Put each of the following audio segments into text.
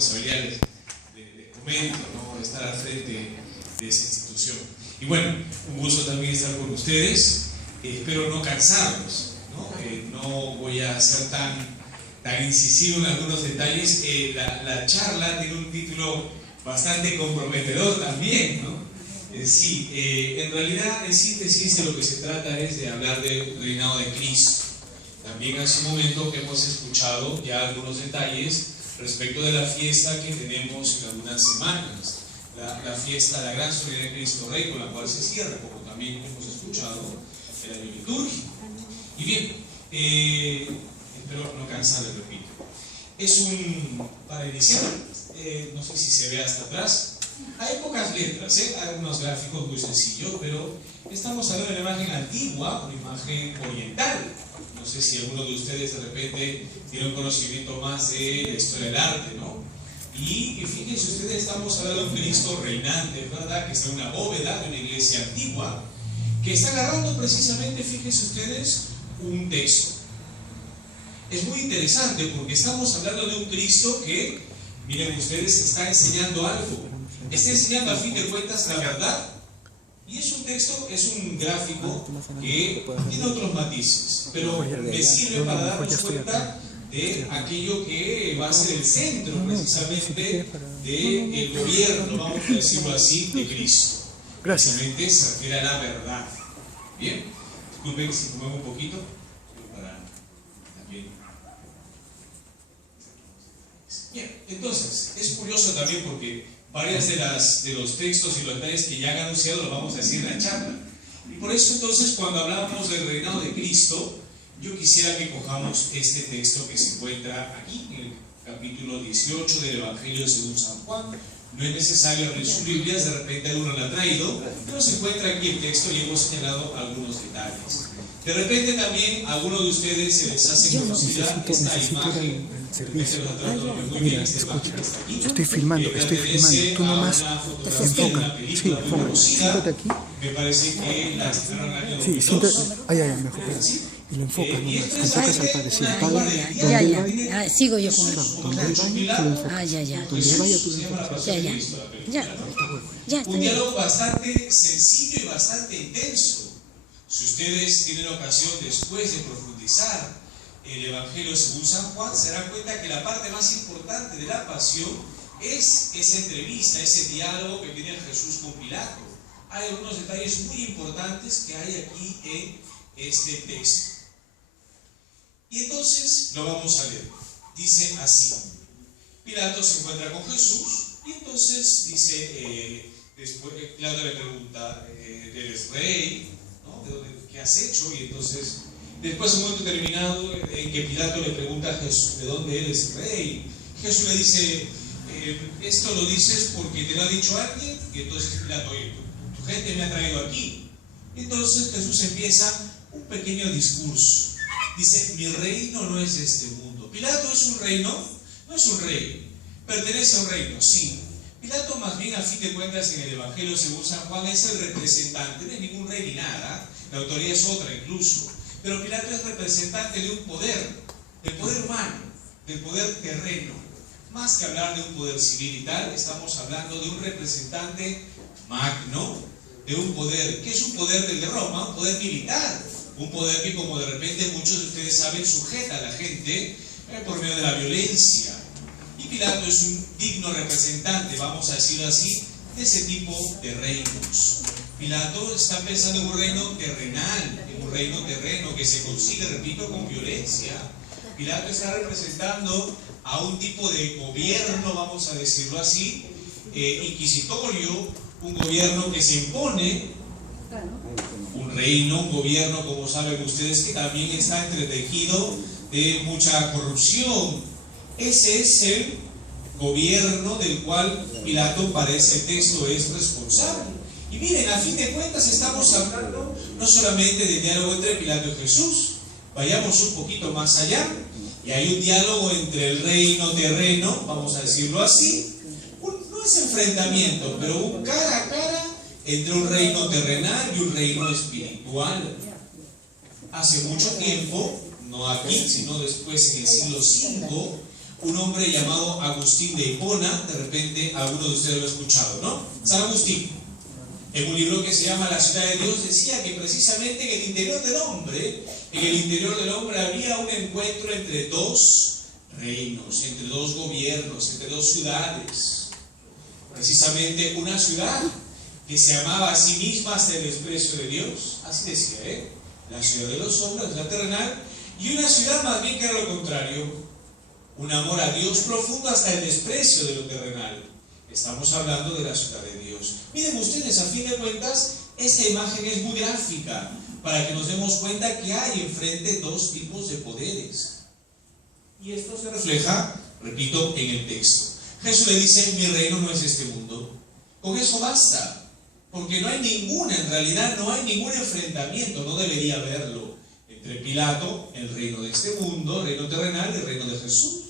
responsabilidad les comento, ¿no? Estar al frente de esa institución. Y bueno, un gusto también estar con ustedes. Espero no cansarlos, ¿no? No voy a ser tan incisivo en algunos detalles. La charla tiene un título bastante comprometedor también, ¿no? Sí, en realidad, en síntesis, de lo que se trata es de hablar del reinado de Cristo. También hace un momento que hemos escuchado ya algunos detalles respecto de la fiesta que tenemos en algunas semanas, la fiesta de la Gran Solemnidad de Cristo Rey, con la cual se cierra, como también hemos escuchado, el año litúrgico. Y bien, espero no cansarles, repito. Para iniciar, no sé si se ve hasta atrás, hay pocas letras, hay unos gráficos muy sencillos, pero estamos hablando de una imagen antigua, una imagen oriental. No sé si alguno de ustedes de repente tiene un conocimiento más de la historia del arte, ¿no? Y fíjense ustedes, estamos hablando de un Cristo reinante, ¿verdad? Que está en una bóveda de una iglesia antigua, que está agarrando precisamente, fíjense ustedes, un texto. Es muy interesante porque estamos hablando de un Cristo que, miren ustedes, está enseñando algo. Está enseñando a fin de cuentas la verdad. Y es un texto, es un gráfico que tiene otros matices, pero me sirve para darnos cuenta de aquello que va a ser el centro precisamente del gobierno, vamos a decirlo así, de Cristo. Precisamente se refiere a la verdad. Bien, disculpen si muevo un poquito para también. Bien, entonces, es curioso también porque varias de los textos y los detalles que ya han anunciado los vamos a decir en la charla. Y por eso entonces cuando hablamos del reinado de Cristo, yo quisiera que cojamos este texto que se encuentra aquí, en el capítulo 18 del Evangelio según San Juan. No es necesario abrir sus Biblias, de repente alguno lo ha traído, pero se encuentra aquí el texto y hemos señalado algunos detalles. De repente también a algunos de ustedes se les hace conocida esta imagen. Escucha, estoy filmando, tú nomás enfoca, sí, enfoca, siéntate aquí. Me parece que la sí, siéntate, mejor, y lo enfocas nomás, enfocas al padre, sí, al padre, ya, sigo yo con él, donde él vaya, tú lo enfocas, donde él vaya, tú lo enfocas, ya, un diálogo bastante sencillo y bastante intenso. Si ustedes tienen ocasión después de profundizar el Evangelio según San Juan, se darán cuenta que la parte más importante de la pasión es esa entrevista, ese diálogo que tiene Jesús con Pilato. Hay algunos detalles muy importantes que hay aquí en este texto. Y entonces lo vamos a leer. Dice así: Pilato se encuentra con Jesús y entonces dice, después Pilato le pregunta, ¿eres rey? ¿No? ¿Qué has hecho? Y entonces después, un momento determinado en que Pilato le pregunta a Jesús, ¿de dónde eres rey? Jesús le dice, esto lo dices porque te lo ha dicho alguien. Y entonces Pilato, oye, tu gente me ha traído aquí. Entonces Jesús empieza un pequeño discurso. Dice, mi reino no es de este mundo. ¿Pilato es un reino? No es un rey. ¿Pertenece a un reino? Sí. Pilato, más bien, a fin de cuentas, en el Evangelio según San Juan, es el representante. No es ningún rey ni nada. La autoridad es otra incluso. Pero Pilato es representante de un poder, del poder humano, del poder terreno. Más que hablar de un poder civil y tal, estamos hablando de un representante magno, de un poder, que es un poder del de Roma, un poder militar, un poder que, como de repente muchos de ustedes saben, sujeta a la gente por medio de la violencia. Y Pilato es un digno representante, vamos a decirlo así, de ese tipo de reinos. Pilato está pensando en un reino terrenal, en un reino terreno que se consigue, repito, con violencia. Pilato está representando a un tipo de gobierno, vamos a decirlo así, inquisitorio, un gobierno que se impone, un reino, un gobierno, como saben ustedes, que también está entretejido de mucha corrupción. Ese es el gobierno del cual Pilato, para ese texto, es responsable. Y miren, a fin de cuentas estamos hablando no solamente del diálogo entre Pilato y Jesús, vayamos un poquito más allá, y hay un diálogo entre el reino terreno, vamos a decirlo así, no es enfrentamiento, pero un cara a cara entre un reino terrenal y un reino espiritual. Hace mucho tiempo, no aquí, sino después en el siglo V, un hombre llamado Agustín de Hipona. De repente alguno de ustedes lo ha escuchado, ¿no? San Agustín, en un libro que se llama La ciudad de Dios, decía que precisamente en el interior del hombre había un encuentro entre dos reinos, entre dos gobiernos, entre dos ciudades. Precisamente una ciudad que se amaba a sí misma hasta el desprecio de Dios, así decía, la ciudad de los hombres, la terrenal, y una ciudad más bien que era lo contrario, un amor a Dios profundo hasta el desprecio de lo terrenal. Estamos hablando de la ciudad de Dios. Miren ustedes, a fin de cuentas, esta imagen es muy gráfica para que nos demos cuenta que hay enfrente dos tipos de poderes. Y esto se refleja, repito, en el texto. Jesús le dice, mi reino no es este mundo. Con eso basta, porque no hay ningún enfrentamiento, no debería haberlo, entre Pilato, el reino de este mundo, el reino terrenal, y el reino de Jesús.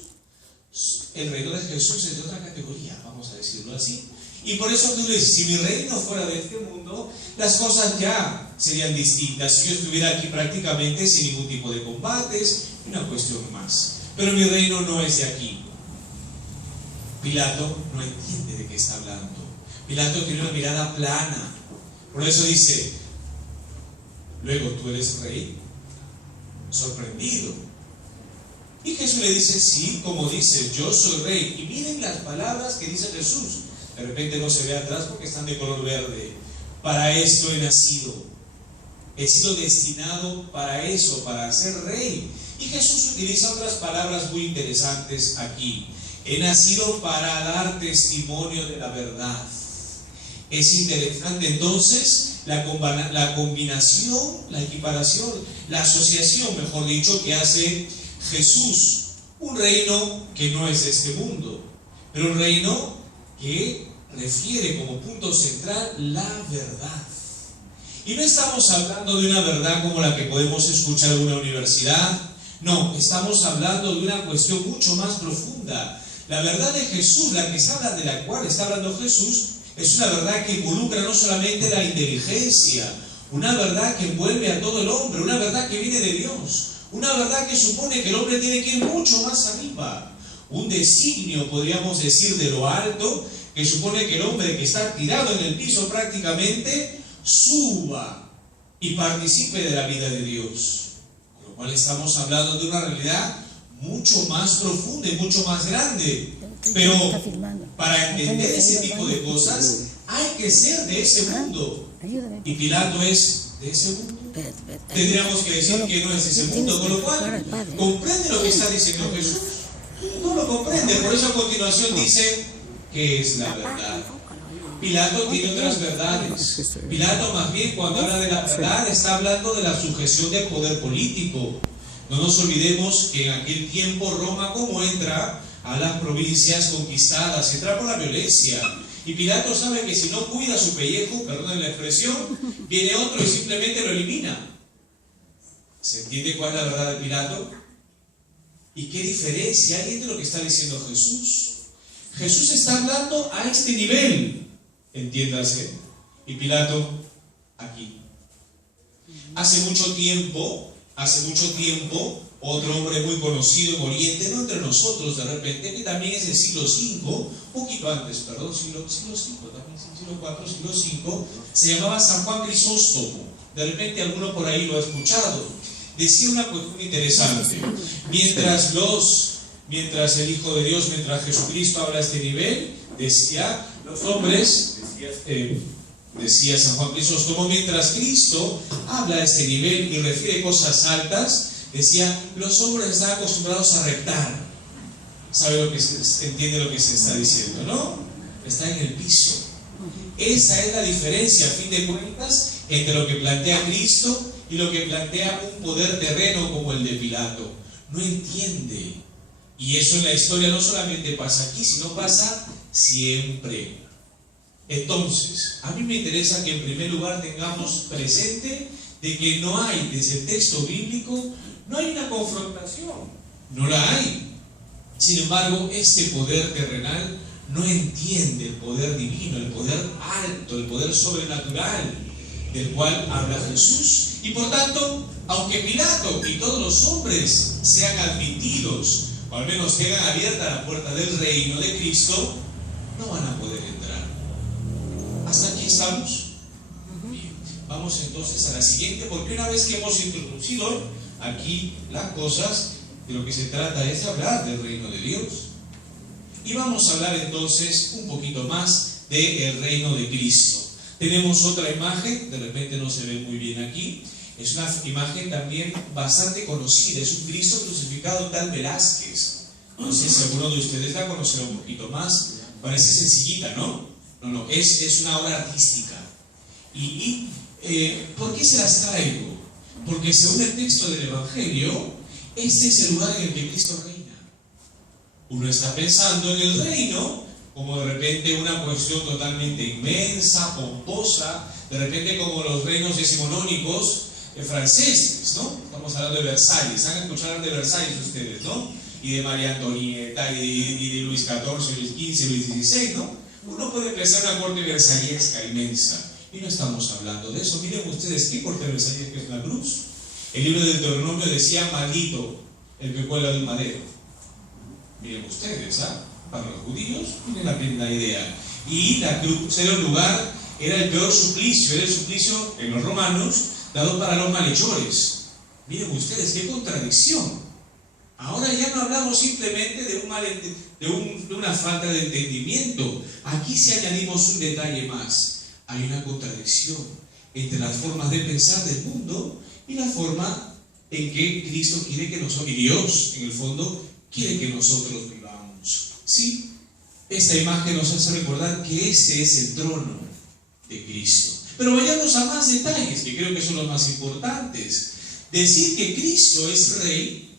El reino de Jesús es de otra categoría, vamos a decirlo así. Y por eso Jesús dice, si mi reino fuera de este mundo, las cosas ya serían distintas. Si yo estuviera aquí prácticamente sin ningún tipo de combates, una cuestión más. Pero mi reino no es de aquí. Pilato no entiende de qué está hablando. Pilato tiene una mirada plana. Por eso dice, luego tú eres rey. Sorprendido. Y Jesús le dice, sí, como dice, yo soy rey. Y miren las palabras que dice Jesús. De repente no se ve atrás porque están de color verde. Para esto he nacido. He sido destinado para eso, para ser rey. Y Jesús utiliza otras palabras muy interesantes aquí. He nacido para dar testimonio de la verdad. Es interesante entonces la combinación, la equiparación, la asociación, mejor dicho, que hace Jesús. Un reino que no es de este mundo, pero un reino que refiere como punto central la verdad. Y no estamos hablando de una verdad como la que podemos escuchar en una universidad. No, estamos hablando de una cuestión mucho más profunda. La verdad de Jesús, de la cual está hablando Jesús, es una verdad que involucra no solamente la inteligencia, una verdad que envuelve a todo el hombre, una verdad que viene de Dios, una verdad que supone que el hombre tiene que ir mucho más arriba, un designio, podríamos decir, de lo alto, que supone que el hombre que está tirado en el piso prácticamente suba y participe de la vida de Dios. Con lo cual estamos hablando de una realidad mucho más profunda y mucho más grande. Pero para entender ese tipo de cosas hay que ser de ese mundo. Y Pilato es de ese mundo. Tendríamos que decir que no es ese mundo, con lo cual comprende lo que está diciendo Jesús. No lo comprende, por eso a continuación dice que es la verdad. Pilato tiene otras verdades. Pilato más bien cuando habla de la verdad está hablando de la sujeción del poder político. No nos olvidemos que en aquel tiempo Roma, como entra a las provincias conquistadas, entra por la violencia. Y Pilato sabe que si no cuida su pellejo, perdonen la expresión, viene otro y simplemente lo elimina. ¿Se entiende cuál es la verdad de Pilato? ¿Y qué diferencia hay entre lo que está diciendo Jesús? Jesús está hablando a este nivel, entiéndase, y Pilato aquí. Hace mucho tiempo, otro hombre muy conocido en Oriente, no entre nosotros de repente, que también es del siglo V, poquito antes, perdón, siglo V, también siglo IV, siglo V, se llamaba San Juan Crisóstomo. De repente alguno por ahí lo ha escuchado. Decía una cuestión interesante. Mientras el Hijo de Dios, mientras Jesucristo habla a este nivel, decía, los hombres, decía San Juan Crisóstomo, mientras Cristo habla a este nivel y refiere cosas altas, decía, los hombres están acostumbrados a reptar. ¿Sabe lo que entiende lo que se está diciendo, no? Está en el piso. Esa es la diferencia, a fin de cuentas, entre lo que plantea Cristo y lo que plantea un poder terreno como el de Pilato. No entiende. Y eso en la historia no solamente pasa aquí, sino pasa siempre. Entonces, a mí me interesa que en primer lugar tengamos presente de que no hay, desde el texto bíblico, no hay una confrontación. No la hay. Sin embargo, este poder terrenal no entiende el poder divino, el poder alto, el poder sobrenatural del cual habla Jesús. Y por tanto, aunque Pilato y todos los hombres sean admitidos o al menos tengan abierta la puerta del reino de Cristo, no van a poder entrar. ¿Hasta aquí estamos? Bien, vamos entonces a la siguiente, porque una vez que hemos introducido aquí las cosas, de lo que se trata es de hablar del reino de Dios. Y vamos a hablar entonces un poquito más del reino de Cristo. Tenemos otra imagen, de repente no se ve muy bien aquí. Es una imagen también bastante conocida, es un Cristo crucificado en tal Velázquez. No sé si alguno de ustedes la conocerá un poquito más. Parece sencillita, ¿no? No, es una obra artística. ¿Por qué se las traigo? Porque según el texto del Evangelio, este es el lugar en el que Cristo reina. Uno está pensando en el reino como de repente una cuestión totalmente inmensa, pomposa, de repente como los reinos decimonónicos franceses, ¿no? Estamos hablando de Versalles. ¿Han escuchado hablar de Versalles ustedes, no? Y de María Antonieta, y de Luis XIV, Luis XV, Luis XVI, ¿no? Uno puede pensar en una corte versallesca inmensa. Y no estamos hablando de eso. Miren ustedes, ¿qué corte versallesca es la cruz? El libro del Deuteronomio decía: maldito el que cuelga de un madero. Miren ustedes, para los judíos, tienen la primera idea. Y la cruz era un lugar, era el peor suplicio, era el suplicio en los romanos dado para los malhechores. Miren ustedes, qué contradicción. Ahora ya no hablamos simplemente de una falta de entendimiento. Aquí sí añadimos un detalle más. Hay una contradicción entre las formas de pensar del mundo y la forma en que Cristo quiere que nosotros, y Dios en el fondo, quiere que nosotros vivamos. ¿Sí? Esta imagen nos hace recordar que este es el trono de Cristo. Pero vayamos a más detalles, que creo que son los más importantes. Decir que Cristo es Rey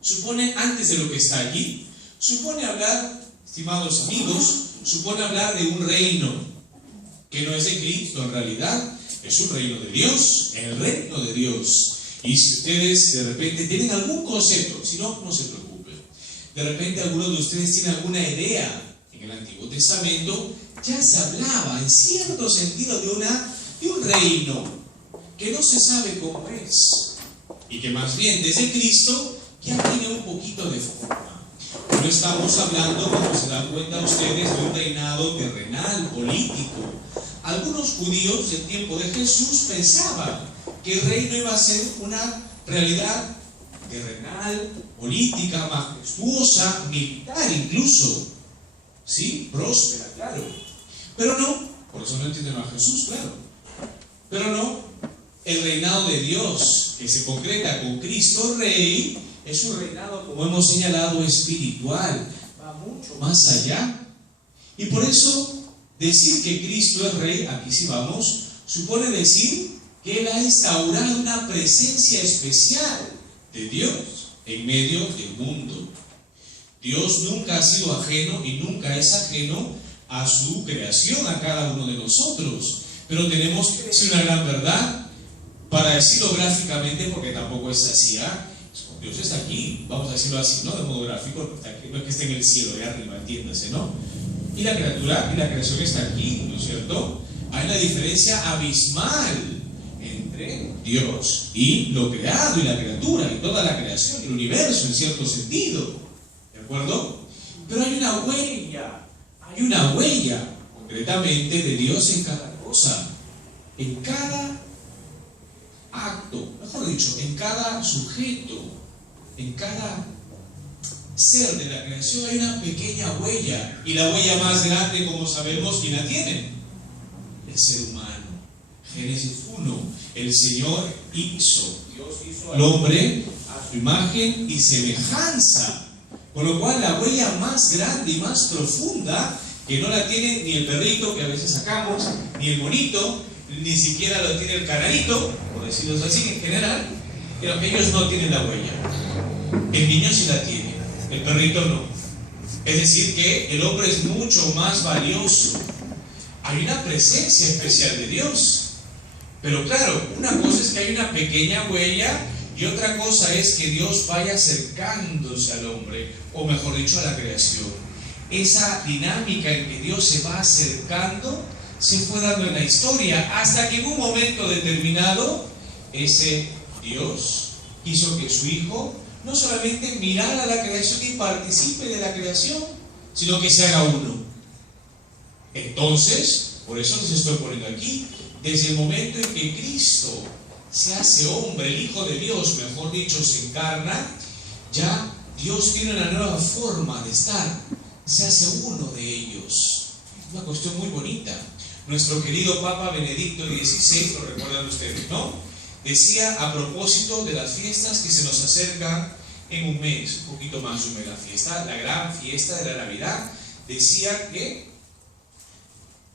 supone, antes de lo que está allí, supone hablar, estimados amigos, supone hablar de un reino que no es de Cristo en realidad, es un reino de Dios, el reino de Dios. Y si ustedes de repente tienen algún concepto, si no, no se preocupen, de repente algunos de ustedes tienen alguna idea, en el Antiguo Testamento ya se hablaba en cierto sentido de un reino que no se sabe cómo es, y que más bien desde Cristo ya tiene un poquito de forma. No estamos hablando, como se dan cuenta ustedes, de un reinado terrenal, político. Algunos judíos del tiempo de Jesús pensaban que el reino iba a ser una realidad terrenal, política, majestuosa, militar incluso. ¿Sí? Próspera, claro. Pero no, por eso no entienden a Jesús, claro. Pero no, el reinado de Dios, que se concreta con Cristo Rey, es un reinado, como hemos señalado, espiritual, va mucho más allá. Y por eso, decir que Cristo es Rey, aquí sí vamos, supone decir que Él ha instaurado una presencia especial de Dios en medio del mundo. Dios nunca ha sido ajeno y nunca es ajeno a su creación, a cada uno de nosotros. Pero tenemos que decir una gran verdad, para decirlo gráficamente, porque tampoco es así, Dios está aquí, vamos a decirlo así, ¿no? De modo gráfico, no es que esté en el cielo de arriba, entiéndase, ¿no? Y la criatura y la creación está aquí, ¿no es cierto? Hay una diferencia abismal entre Dios y lo creado y la criatura, y toda la creación, el universo en cierto sentido, ¿de acuerdo? Pero hay una huella concretamente de Dios en cada cosa, en cada acto, mejor dicho, en cada sujeto, en cada ser de la creación hay una pequeña huella, y la huella más grande, como sabemos, ¿quién la tiene? El ser humano. Génesis 1, el Señor Dios hizo al hombre a su imagen y semejanza, con lo cual la huella más grande y más profunda, que no la tiene ni el perrito que a veces sacamos, ni el monito, ni siquiera lo tiene el canarito, por decirlo así en general, pero ellos no tienen la huella. El niño sí la tiene, el perrito no. Es decir, que el hombre es mucho más valioso. Hay una presencia especial de Dios. Pero claro, una cosa es que hay una pequeña huella y otra cosa es que Dios vaya acercándose al hombre, o mejor dicho, a la creación. Esa dinámica en que Dios se va acercando se fue dando en la historia, hasta que en un momento determinado ese Dios quiso que su Hijo no solamente mirar a la creación y participe de la creación, sino que se haga uno. Entonces, por eso les estoy poniendo aquí, desde el momento en que Cristo se hace hombre, el Hijo de Dios, mejor dicho, se encarna, ya Dios tiene una nueva forma de estar, se hace uno de ellos. Una cuestión muy bonita. Nuestro querido Papa Benedicto XVI, lo recuerdan ustedes, ¿no? Decía a propósito de las fiestas que se nos acercan en un mes, un poquito más de la fiesta, la gran fiesta de la Navidad, decía que,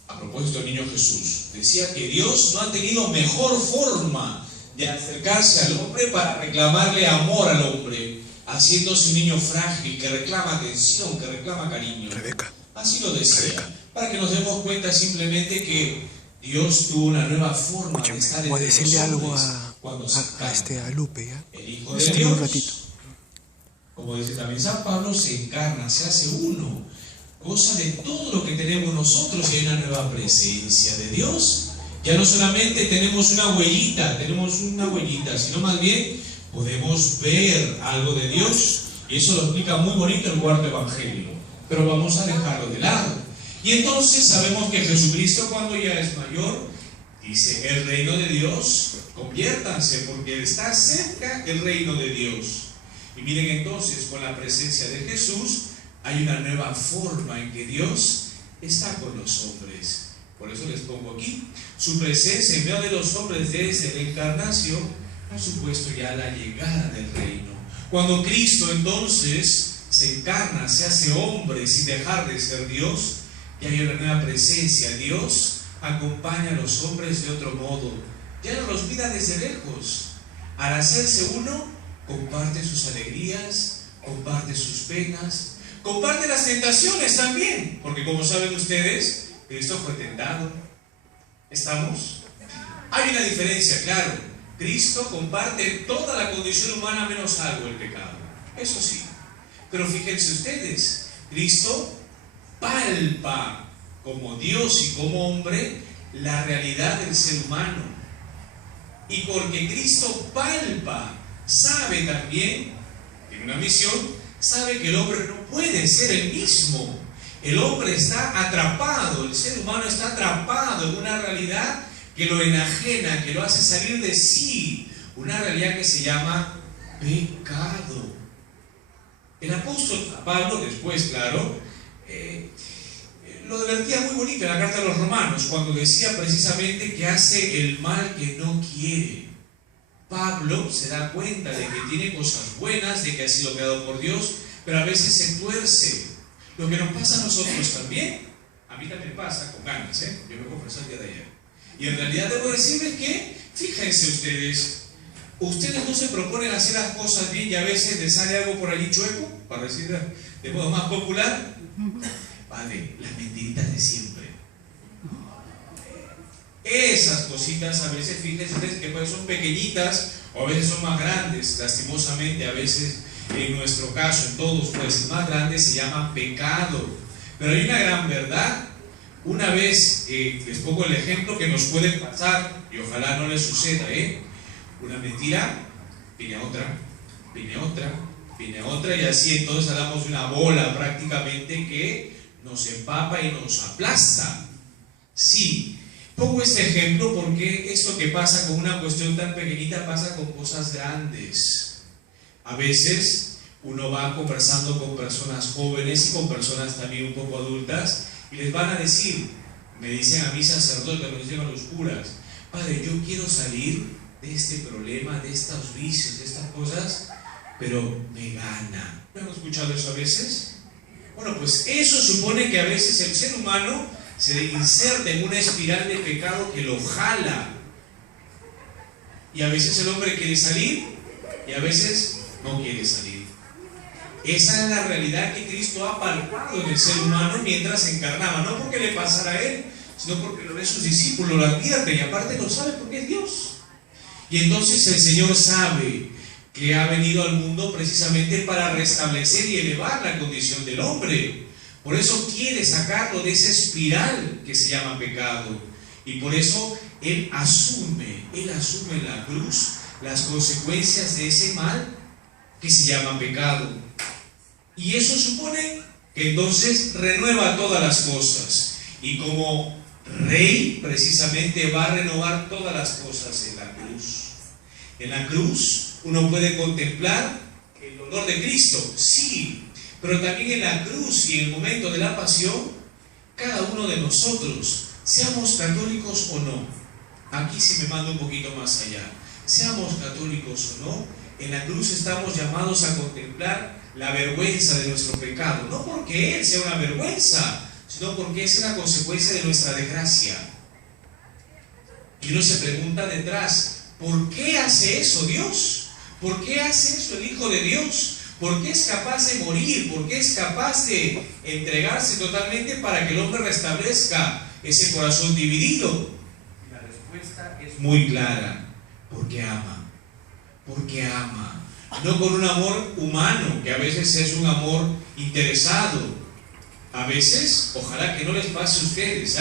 a propósito del niño Jesús, decía que Dios no ha tenido mejor forma de acercarse al hombre para reclamarle amor al hombre, haciéndose un niño frágil que reclama atención, que reclama cariño. Rebeca. Así lo decía, para que nos demos cuenta simplemente que Dios tuvo una nueva forma de estar entre voy a decirle algo a Lupe, ¿ya? el Hijo de Dios, un ratito. Como dice también San Pablo, se encarna, se hace uno, goza de todo lo que tenemos nosotros y hay una nueva presencia de Dios. Ya no solamente tenemos una huellita, sino más bien podemos ver algo de Dios, y eso lo explica muy bonito el cuarto evangelio, pero vamos a dejarlo de lado. Y entonces sabemos que Jesucristo, cuando ya es mayor, dice: el reino de Dios, conviértanse, porque está cerca el reino de Dios. Y miren entonces, con la presencia de Jesús, hay una nueva forma en que Dios está con los hombres. Por eso les pongo aquí, su presencia en medio de los hombres desde la encarnación ha supuesto ya la llegada del reino. Cuando Cristo entonces se encarna, se hace hombre sin dejar de ser Dios, ya hay una nueva presencia. Dios acompaña a los hombres de otro modo, ya no los mira desde lejos. Al hacerse uno, comparte sus alegrías, comparte sus penas, comparte las tentaciones también, porque como saben ustedes, Cristo fue tentado. ¿Estamos? Hay una diferencia, claro. Cristo comparte toda la condición humana menos algo, el pecado. Eso sí. Pero fíjense ustedes, Cristo palpa como Dios y como hombre la realidad del ser humano. Y porque Cristo palpa, sabe también, tiene una misión, sabe que el hombre no puede ser el mismo. El hombre está atrapado, el ser humano está atrapado en una realidad que lo enajena, que lo hace salir de sí, una realidad que se llama pecado. El apóstol Pablo, después, claro, lo divertía muy bonito en la carta a los Romanos, cuando decía precisamente que hace el mal que no quiere. Pablo se da cuenta de que tiene cosas buenas, de que ha sido creado por Dios, pero a veces se tuerce. Lo que nos pasa a nosotros también, a mí también pasa, con ganas, yo me confesé el día de ayer. Y en realidad debo decirles que, fíjense ustedes no se proponen hacer las cosas bien y a veces les sale algo por allí chueco, para decir de modo más popular. Vale, las mentiritas de siempre. Esas cositas a veces, fíjense ustedes que pues son pequeñitas o a veces son más grandes, lastimosamente a veces. En nuestro caso, en todos, pues el más grande se llama pecado. Pero hay una gran verdad. Una vez, les pongo el ejemplo que nos puede pasar, y ojalá no les suceda, una mentira, viene otra, viene otra, viene otra, y así entonces damos una bola prácticamente que nos empapa y nos aplasta. Sí, pongo este ejemplo porque esto que pasa con una cuestión tan pequeñita pasa con cosas grandes. A veces uno va conversando con personas jóvenes y con personas también un poco adultas y les van a decir, me dicen a mí sacerdotes, me dicen a los curas: padre, yo quiero salir de este problema, de estos vicios, de estas cosas, pero me gana. ¿No hemos escuchado eso a veces? Bueno, pues eso supone que a veces el ser humano se inserta en una espiral de pecado que lo jala. Y a veces el hombre quiere salir y a veces no quiere salir. Esa es la realidad que Cristo ha palpado en el ser humano mientras se encarnaba, no porque le pasara a él, sino porque lo ve sus discípulos, lo advierten y aparte lo sabe porque es Dios. Y entonces el Señor sabe que ha venido al mundo precisamente para restablecer y elevar la condición del hombre. Por eso quiere sacarlo de esa espiral que se llama pecado. Y por eso Él asume en la cruz las consecuencias de ese mal que se llama pecado. Y eso supone que entonces renueva todas las cosas. Y como Rey, precisamente va a renovar todas las cosas en la cruz. En la cruz uno puede contemplar el dolor de Cristo, sí, pero también en la cruz y en el momento de la pasión, cada uno de nosotros, seamos católicos o no, aquí sí me mando un poquito más allá, seamos católicos o no, en la cruz estamos llamados a contemplar la vergüenza de nuestro pecado, no porque Él sea una vergüenza, sino porque es una consecuencia de nuestra desgracia. Y uno se pregunta detrás, ¿por qué hace eso Dios? ¿Por qué hace eso el Hijo de Dios? ¿Por qué es capaz de morir? ¿Por qué es capaz de entregarse totalmente para que el hombre restablezca ese corazón dividido? La respuesta es muy clara, porque ama. Porque ama. No con un amor humano, que a veces es un amor interesado. A veces, ojalá que no les pase a ustedes,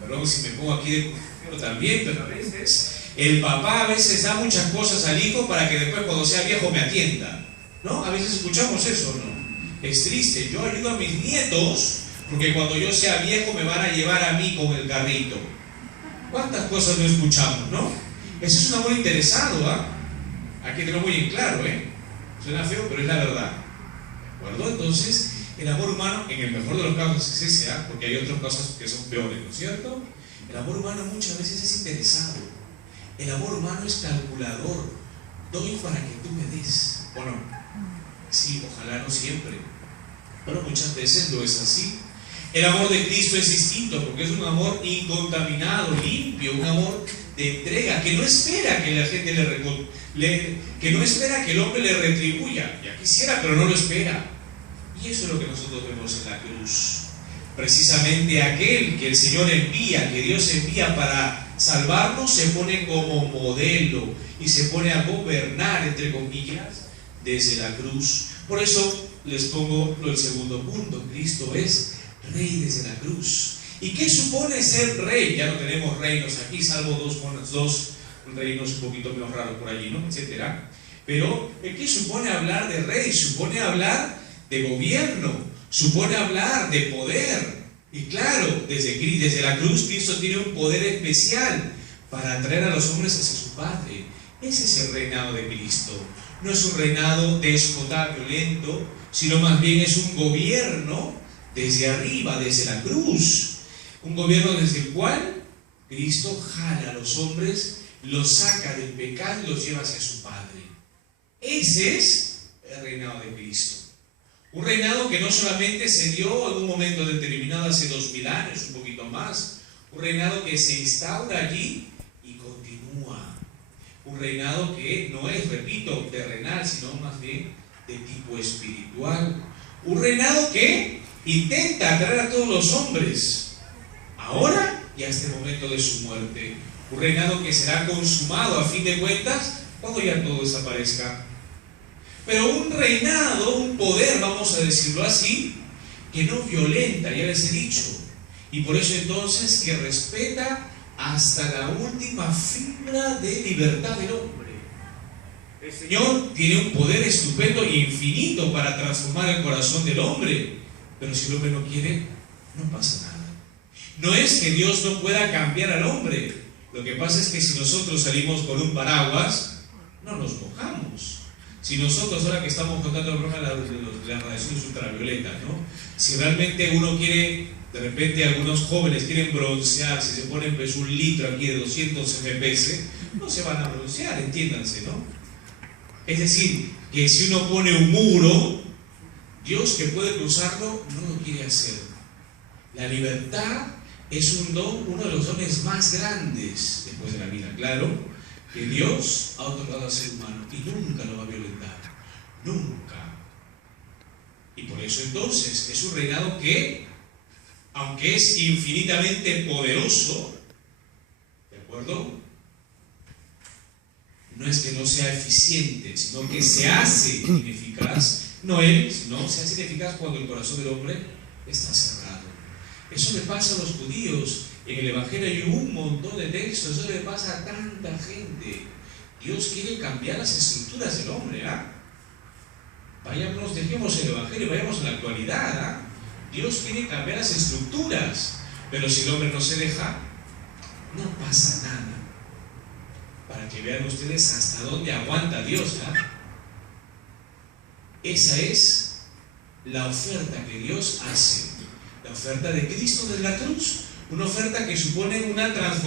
perdón si me pongo aquí de pero también, pero a veces el papá a veces da muchas cosas al hijo para que después cuando sea viejo me atienda, ¿no? A veces escuchamos eso, ¿no? Es triste, yo ayudo a mis nietos porque cuando yo sea viejo me van a llevar a mí con el carrito. ¿Cuántas cosas no escuchamos, no? Eso es un amor interesado, Hay que tenerlo muy en claro, Suena feo, pero es la verdad, ¿de acuerdo? Entonces, el amor humano, en el mejor de los casos es ese, porque hay otros casos que son peores, ¿no es cierto? El amor humano muchas veces es interesado. El amor humano es calculador. Doy para que tú me des, ¿o no? Sí, ojalá no siempre, pero muchas veces lo es así. El amor de Cristo es distinto porque es un amor incontaminado, limpio, un amor de entrega, que no espera que la gente que no espera que el hombre le retribuya. Ya quisiera, pero no lo espera. Y eso es lo que nosotros vemos en la cruz. Precisamente aquel que el Señor envía, que Dios envía para salvarnos, se pone como modelo y se pone a gobernar, entre comillas, desde la cruz. Por eso les pongo el segundo punto. Cristo es Rey desde la cruz. ¿Y qué supone ser rey? Ya no tenemos reinos aquí, salvo dos reinos un poquito menos raros por allí, ¿no? Etcétera. Pero, ¿qué supone hablar de rey? Supone hablar de gobierno, supone hablar de poder. Y claro, desde la cruz Cristo tiene un poder especial para atraer a los hombres hacia su Padre. Ese es el reinado de Cristo. No es un reinado déspota, violento, sino más bien es un gobierno desde arriba, desde la cruz. Un gobierno desde el cual Cristo jala a los hombres, los saca del pecado y los lleva hacia su Padre. Ese es el reinado de Cristo. Un reinado que no solamente se dio en un momento determinado hace 2000 años, un poquito más. Un reinado que se instaura allí y continúa. Un reinado que no es, repito, terrenal, sino más bien de tipo espiritual. Un reinado que intenta atraer a todos los hombres, ahora y hasta el momento de su muerte. Un reinado que será consumado a fin de cuentas cuando ya todo desaparezca. Pero un reinado, un poder, vamos a decirlo así, que no violenta, ya les he dicho. Y por eso entonces que respeta hasta la última fibra de libertad del hombre. El Señor tiene un poder estupendo e infinito para transformar el corazón del hombre. Pero si el hombre no quiere, no pasa nada. No es que Dios no pueda cambiar al hombre. Lo que pasa es que si nosotros salimos con un paraguas, no nos mojamos. Si nosotros, ahora que estamos contando el problema de las radiaciones ultravioletas, ¿no? Si realmente uno quiere, de repente algunos jóvenes quieren broncear, si se ponen pues un litro aquí de 200 FPS, no se van a broncear, entiéndanse, ¿no? Es decir, que si uno pone un muro, Dios que puede cruzarlo, no lo quiere hacer. La libertad es un don, uno de los dones más grandes después de la vida, claro, que Dios ha otorgado al ser humano y nunca lo va a violentar, nunca. Y por eso entonces es un reinado que, aunque es infinitamente poderoso, ¿de acuerdo? No es que no sea eficiente, sino que se hace ineficaz. No él, sino se hace ineficaz cuando el corazón del hombre está cerrado. Eso le pasa a los judíos. En el Evangelio hay un montón de textos, eso le pasa a tanta gente. Dios quiere cambiar las estructuras del hombre, Vayamos, dejemos el Evangelio, vayamos a la actualidad. ¿Ah? Dios quiere cambiar las estructuras, pero si el hombre no se deja, no pasa nada. Para que vean ustedes hasta dónde aguanta Dios. ¿Ah? Esa es la oferta que Dios hace. La oferta de Cristo desde la cruz. Una oferta que supone una transformación.